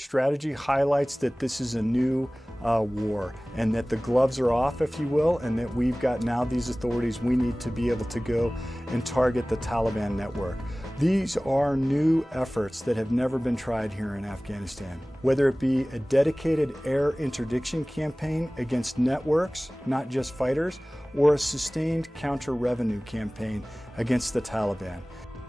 strategy highlights that this is a new war, and that the gloves are off, if you will, and that we've got now these authorities. We need to be able to go and target the Taliban network. These are new efforts that have never been tried here in Afghanistan, whether it be a dedicated air interdiction campaign against networks, not just fighters, or a sustained counter-revenue campaign against the Taliban.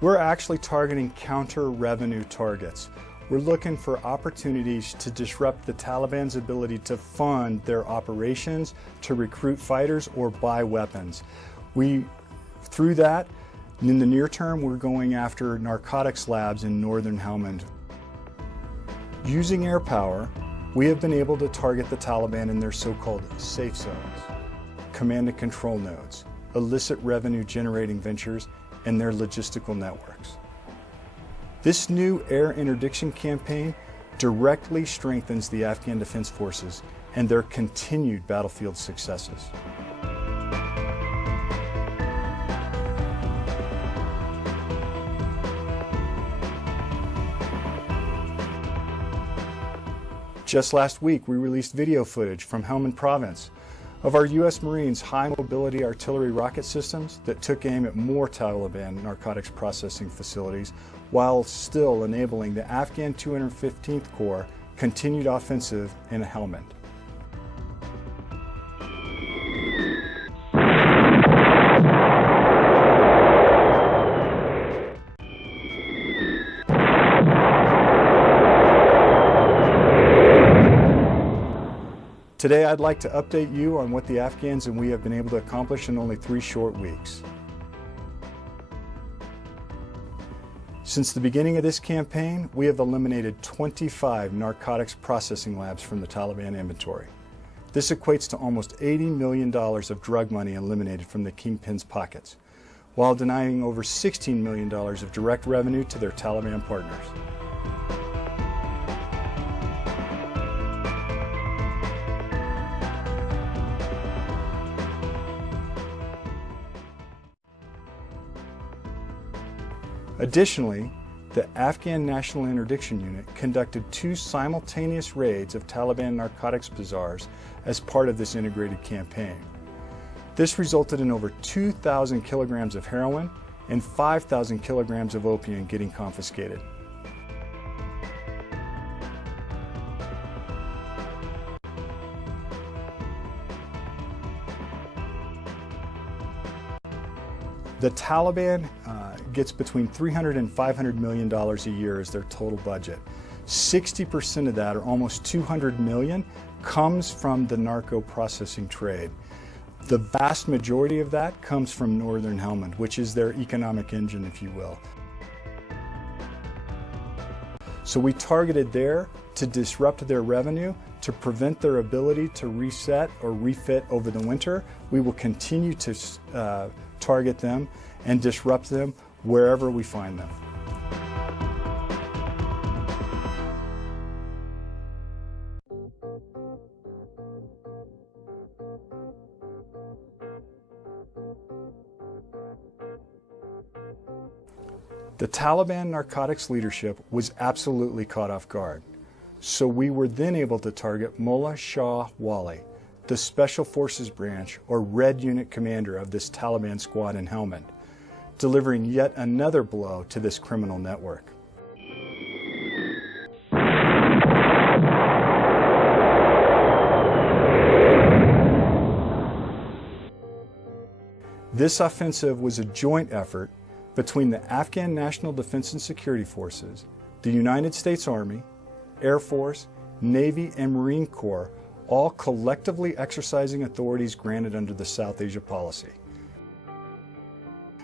We're actually targeting counter-revenue targets. We're looking for opportunities to disrupt the Taliban's ability to fund their operations, to recruit fighters, or buy weapons. Through that, in the near term, we're going after narcotics labs in northern Helmand. Using air power, we have been able to target the Taliban in their so-called safe zones, command and control nodes, illicit revenue generating ventures, and their logistical networks. This new air interdiction campaign directly strengthens the Afghan Defense Forces and their continued battlefield successes. Just last week, we released video footage from Helmand Province of our U.S. Marines' high-mobility artillery rocket systems that took aim at more Taliban narcotics processing facilities while still enabling the Afghan 215th Corps' continued offensive in Helmand. Today, I'd like to update you on what the Afghans and we have been able to accomplish in only 3 short weeks. Since the beginning of this campaign, we have eliminated 25 narcotics processing labs from the Taliban inventory. This equates to almost $80 million of drug money eliminated from the kingpins' pockets, while denying over $16 million of direct revenue to their Taliban partners. Additionally, the Afghan National Interdiction Unit conducted 2 simultaneous raids of Taliban narcotics bazaars as part of this integrated campaign. This resulted in over 2,000 kilograms of heroin and 5,000 kilograms of opium getting confiscated. The Taliban gets between $300 and $500 million a year as their total budget. 60% of that, or almost $200 million, comes from the narco processing trade. The vast majority of that comes from northern Helmand, which is their economic engine, if you will. So we targeted there to disrupt their revenue, to prevent their ability to reset or refit over the winter. We will continue to target them and disrupt them wherever we find them. The Taliban narcotics leadership was absolutely caught off guard. So we were then able to target Mullah Shah Wali, the Special Forces branch or Red Unit commander of this Taliban squad in Helmand, delivering yet another blow to this criminal network. This offensive was a joint effort between the Afghan National Defense and Security Forces, the United States Army, Air Force, Navy, and Marine Corps, all collectively exercising authorities granted under the South Asia policy.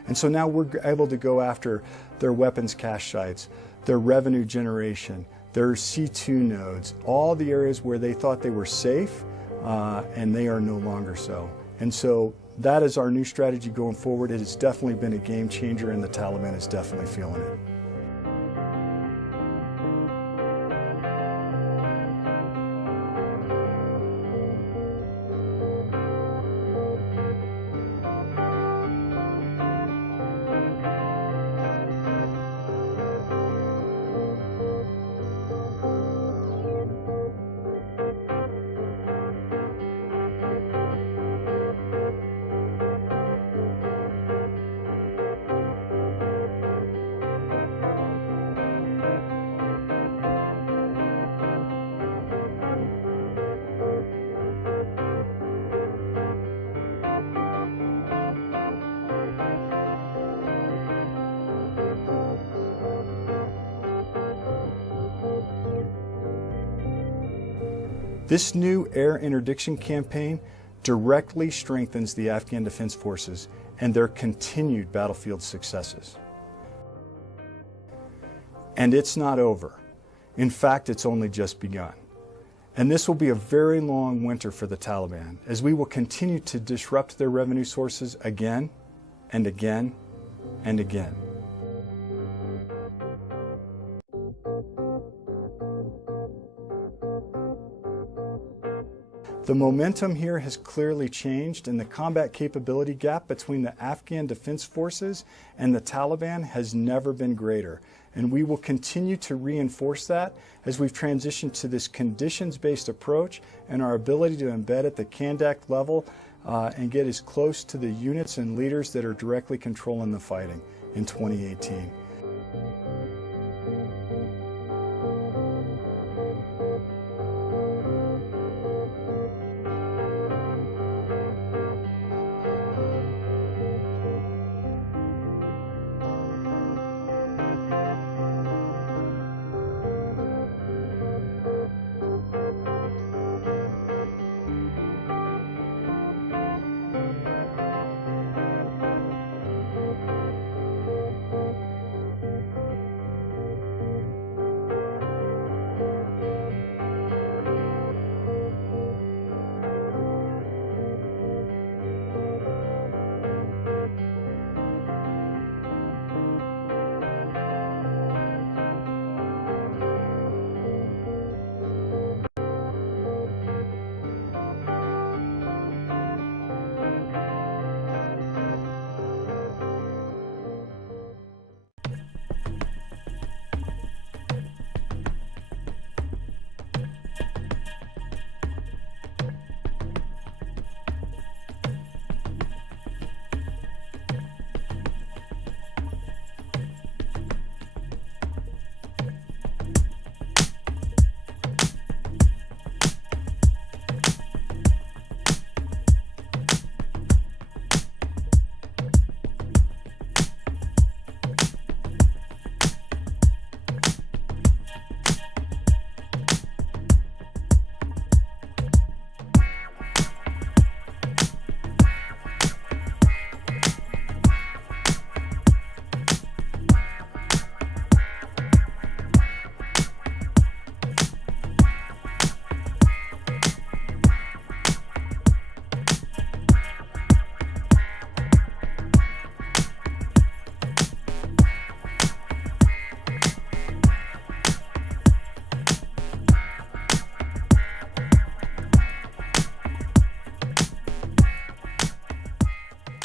And so now we're able to go after their weapons cache sites, their revenue generation, their C2 nodes, all the areas where they thought they were safe, and they are no longer so. And so that is our new strategy going forward. It has definitely been a game changer, and the Taliban is definitely feeling it. This new air interdiction campaign directly strengthens the Afghan Defense Forces and their continued battlefield successes. And it's not over. In fact, it's only just begun. And this will be a very long winter for the Taliban, as we will continue to disrupt their revenue sources again and again and again. The momentum here has clearly changed, and the combat capability gap between the Afghan Defense Forces and the Taliban has never been greater. And we will continue to reinforce that as we've transitioned to this conditions-based approach and our ability to embed at the Kandak level and get as close to the units and leaders that are directly controlling the fighting in 2018.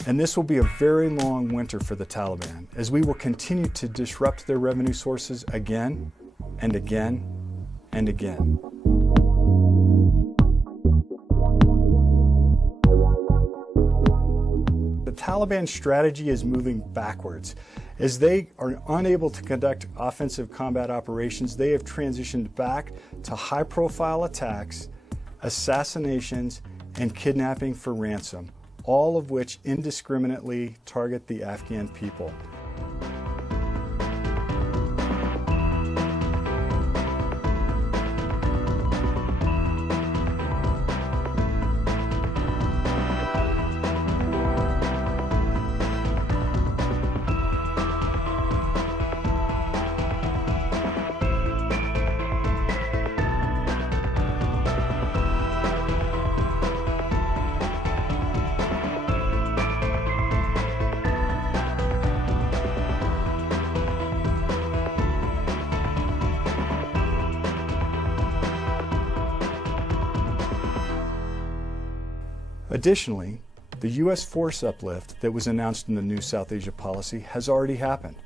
And this will be a very long winter for the Taliban, as we will continue to disrupt their revenue sources again and again and again. The Taliban strategy is moving backwards. As they are unable to conduct offensive combat operations, they have transitioned back to high-profile attacks, assassinations, and kidnapping for ransom, all of which indiscriminately target the Afghan people. Additionally, the U.S. force uplift that was announced in the new South Asia policy has already happened.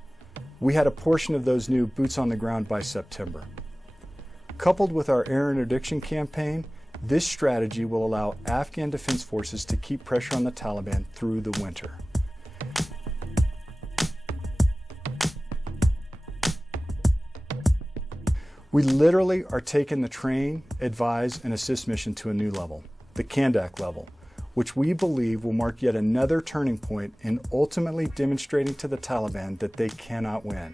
We had a portion of those new boots on the ground by September. Coupled with our air interdiction campaign, this strategy will allow Afghan Defense Forces to keep pressure on the Taliban through the winter. We literally are taking the train, advise, and assist mission to a new level, the Kandak level, which we believe will mark yet another turning point in ultimately demonstrating to the Taliban that they cannot win.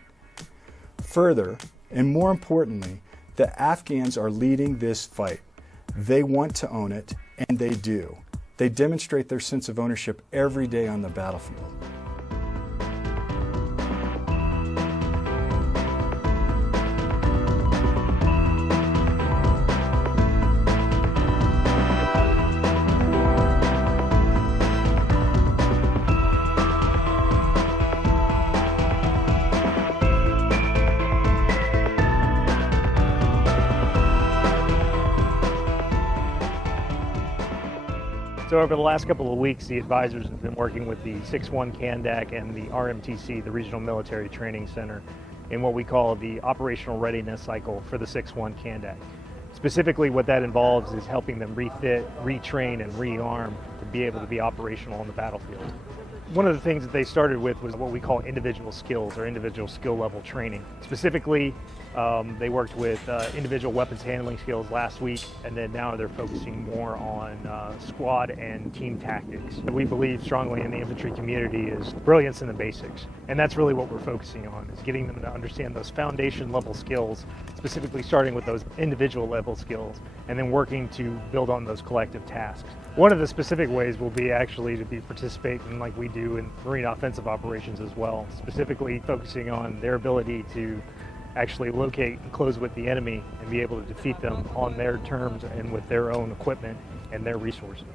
Further, and more importantly, the Afghans are leading this fight. They want to own it, and they do. They demonstrate their sense of ownership every day on the battlefield. So over the last couple of weeks, the advisors have been working with the 6-1 Kandak and the RMTC, the Regional Military Training Center, in what we call the operational readiness cycle for the 6-1 Kandak. Specifically, what that involves is helping them refit, retrain, and rearm to be able to be operational on the battlefield. One of the things that they started with was what we call individual skills or individual skill level training. Specifically, they worked with individual weapons handling skills last week, and then now they're focusing more on squad and team tactics. We believe strongly in the infantry community is brilliance in the basics, and that's really what we're focusing on, is getting them to understand those foundation level skills, specifically starting with those individual level skills, and then working to build on those collective tasks. One of the specific ways will be actually to be participating like we do in Marine offensive operations as well, specifically focusing on their ability to actually locate and close with the enemy and be able to defeat them on their terms and with their own equipment and their resources.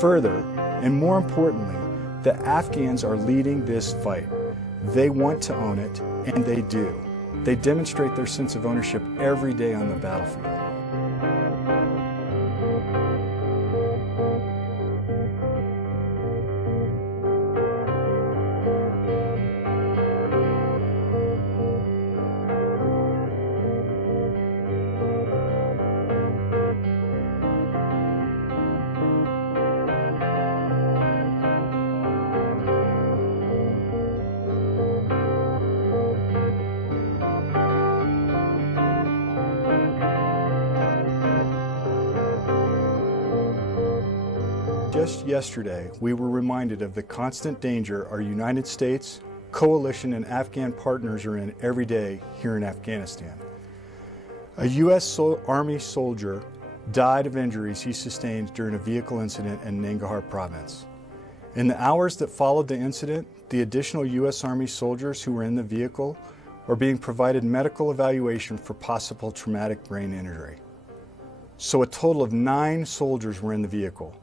Further, and more importantly, the Afghans are leading this fight. They want to own it, and they do. They demonstrate their sense of ownership every day on the battlefield. Just yesterday, we were reminded of the constant danger our United States, coalition, and Afghan partners are in every day here in Afghanistan. A U.S. Army soldier died of injuries he sustained during a vehicle incident in Nangarhar province. In the hours that followed the incident, the additional U.S. Army soldiers who were in the vehicle are being provided medical evaluation for possible traumatic brain injury. So a total of 9 soldiers were in the vehicle.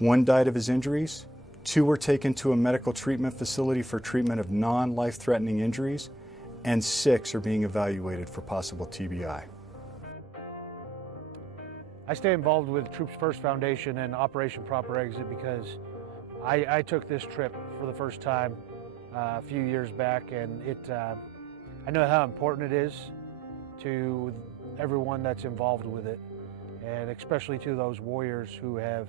1 died of his injuries, 2 were taken to a medical treatment facility for treatment of non-life-threatening injuries, and 6 are being evaluated for possible TBI. I stay involved with Troops First Foundation and Operation Proper Exit because I took this trip for the first time a few years back, and I know how important it is to everyone that's involved with it, and especially to those warriors who have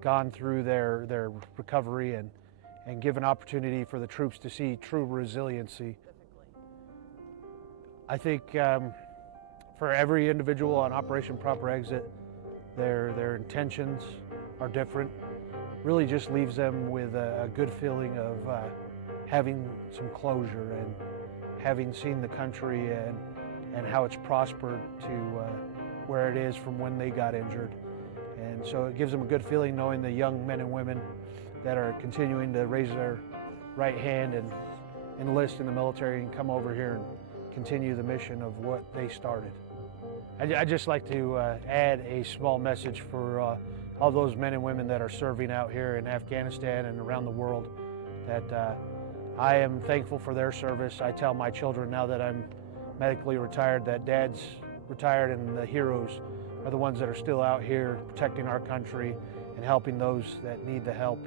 gone through their recovery and given opportunity for the troops to see true resiliency. I think for every individual on Operation Proper Exit, their intentions are different. Really just leaves them with a good feeling of having some closure and having seen the country and how it's prospered to where it is from when they got injured. And so it gives them a good feeling knowing the young men and women that are continuing to raise their right hand and enlist in the military and come over here and continue the mission of what they started. I'd just like to add a small message for all those men and women that are serving out here in Afghanistan and around the world, that I am thankful for their service. I tell my children now that I'm medically retired that Dad's retired and the heroes are the ones that are still out here protecting our country and helping those that need the help.